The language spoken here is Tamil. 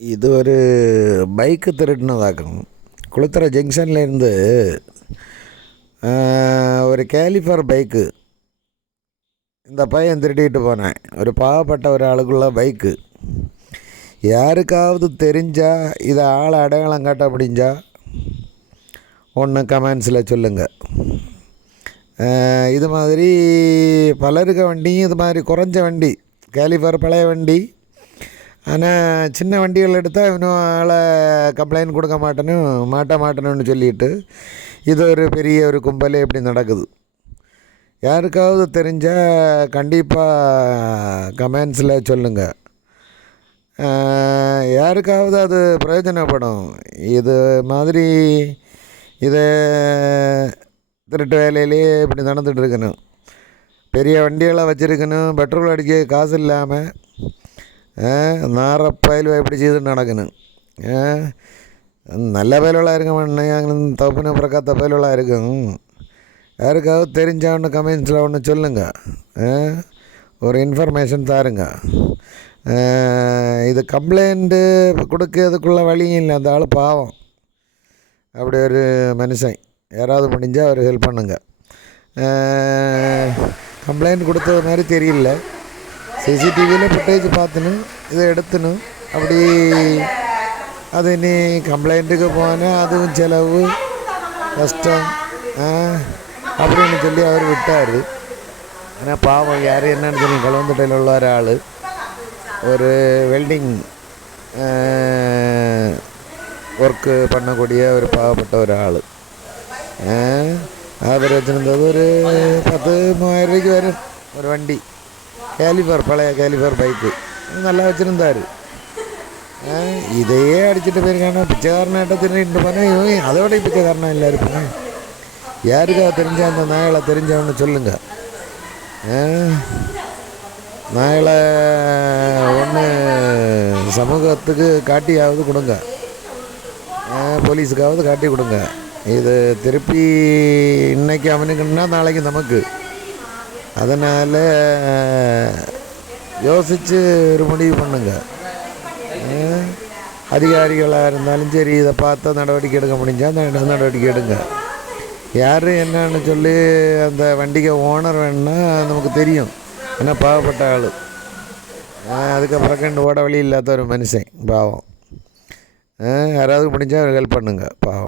இது ஒரு பைக்கு திருடினதாக்கும் குளத்துற ஜங்ஷன்லேருந்து ஒரு கேலிஃபர் பைக்கு. இந்த பையன் திருடிட்டு போனேன். ஒரு பாவப்பட்ட ஒரு ஆளுக்குள்ள பைக்கு. யாருக்காவது தெரிஞ்சால் இதை ஆளை அடையாளம் காட்ட முடிஞ்சா ஒன்று கமெண்ட்ஸில் சொல்லுங்கள் இது மாதிரி பலருக்க வண்டியும் இது மாதிரி குறைஞ்ச வண்டி. கேலிஃபர் பழைய வண்டி. ஆனால் சின்ன வண்டிகள் எடுத்தால் இன்னும் ஆளை கம்ப்ளைண்ட் கொடுக்க மாட்டேன்னு மாட்ட மாட்டேன்னு சொல்லிட்டு இது ஒரு பெரிய ஒரு கும்பலே இப்படி நடக்குது. யாருக்காவது தெரிஞ்சால் கண்டிப்பாக கமெண்ட்ஸில் சொல்லுங்கள் யாருக்காவது அது பிரயோஜனப்படும். இது மாதிரி இதை திருட்டு வேலையிலேயே இப்படி நடந்துகிட்ருக்கணும் பெரிய வண்டிகளை வச்சுருக்கணும் பெட்ரோல் அடிக்க காசு இல்லாமல் നാറപ്പയലും പിടിച്ച് ചെയ്ത് നടക്കുന്നു நல்ல பயலுளாக இருக்க மாட்டேன் தப்புன்னு பிறக்காத பயலுளாக இருக்கும் யாருக்காவது தெரிஞ்சா ஒன்று கமெண்ட்ஸில் ஒன்று சொல்லுங்க ஒரு இன்ஃபர்மேஷன் தாருங்க இது கம்ப்ளைண்ட்டு கொடுக்கறதுக்குள்ள வழியும் இல்லை அந்த ஆள் பாவம் அப்படி ஒரு மனுஷன் யாராவது முடிஞ்சால் அவர் ஹெல்ப் பண்ணுங்க கம்ப்ளைண்ட் கொடுத்தது மாதிரி தெரியல சிசிடிவியில் ஃபுட்டேஜ் பார்த்துன்னு இதை எடுத்துன்னு அப்படி அது இனி கம்ப்ளைண்ட்டுக்கு போனால் அதுவும் செலவு கஷ்டம் அப்படின்னு சொல்லி அவர் விட்டார். ஆனால் பாவம் யார் என்னன்னு சொல்லி கலவந்துட்டையில் உள்ள ஒரு ஆள் ஒரு வெல்டிங் ஒர்க்கு பண்ணக்கூடிய ஒரு பாவப்பட்ட ஒரு ஆள். அவர் வச்சுருந்தது ஒரு பத்து மூவாயிரம் ரூபாய்க்கு வரும் ஒரு வண்டி. கேலிஃபர் பழைய கேலிஃபர் பைக்கு நல்லா வச்சுருந்தார். இதையே அடிச்சுட்டு போயிருக்காங்க பிச்சைக்காரனாட்ட திருட்டு போனேன் இவன் அதோட பிச்சைக்காரனா இல்லை இருப்பேன். யாருக்காக தெரிஞ்ச அந்த நாயலை தெரிஞ்சவனு சொல்லுங்க. நாயலை ஒன்று சமூகத்துக்கு காட்டியாவது கொடுங்க. போலீஸுக்காவது காட்டி கொடுங்க. இது திருப்பி இன்னைக்கு அவனுக்குன்னா நாளைக்கு நமக்கு. அதனால் யோசித்து ஒரு முடிவு பண்ணுங்க. அதிகாரிகளாக இருந்தாலும் சரி இதை பார்த்தா நடவடிக்கை எடுக்க முடிஞ்சால் அந்த நடவடிக்கை எடுங்க. யார் என்னன்னு சொல்லி அந்த வண்டிக்கு ஓனர் வேணுன்னா நமக்கு தெரியும். ஏன்னா பாவப்பட்ட ஆள். அதுக்கப்புறம் கண்டு ஓட வழி இல்லாத ஒரு மனுஷன் பாவம். யாராவது முடிஞ்சால் ஹெல்ப் பண்ணுங்க பாவம்.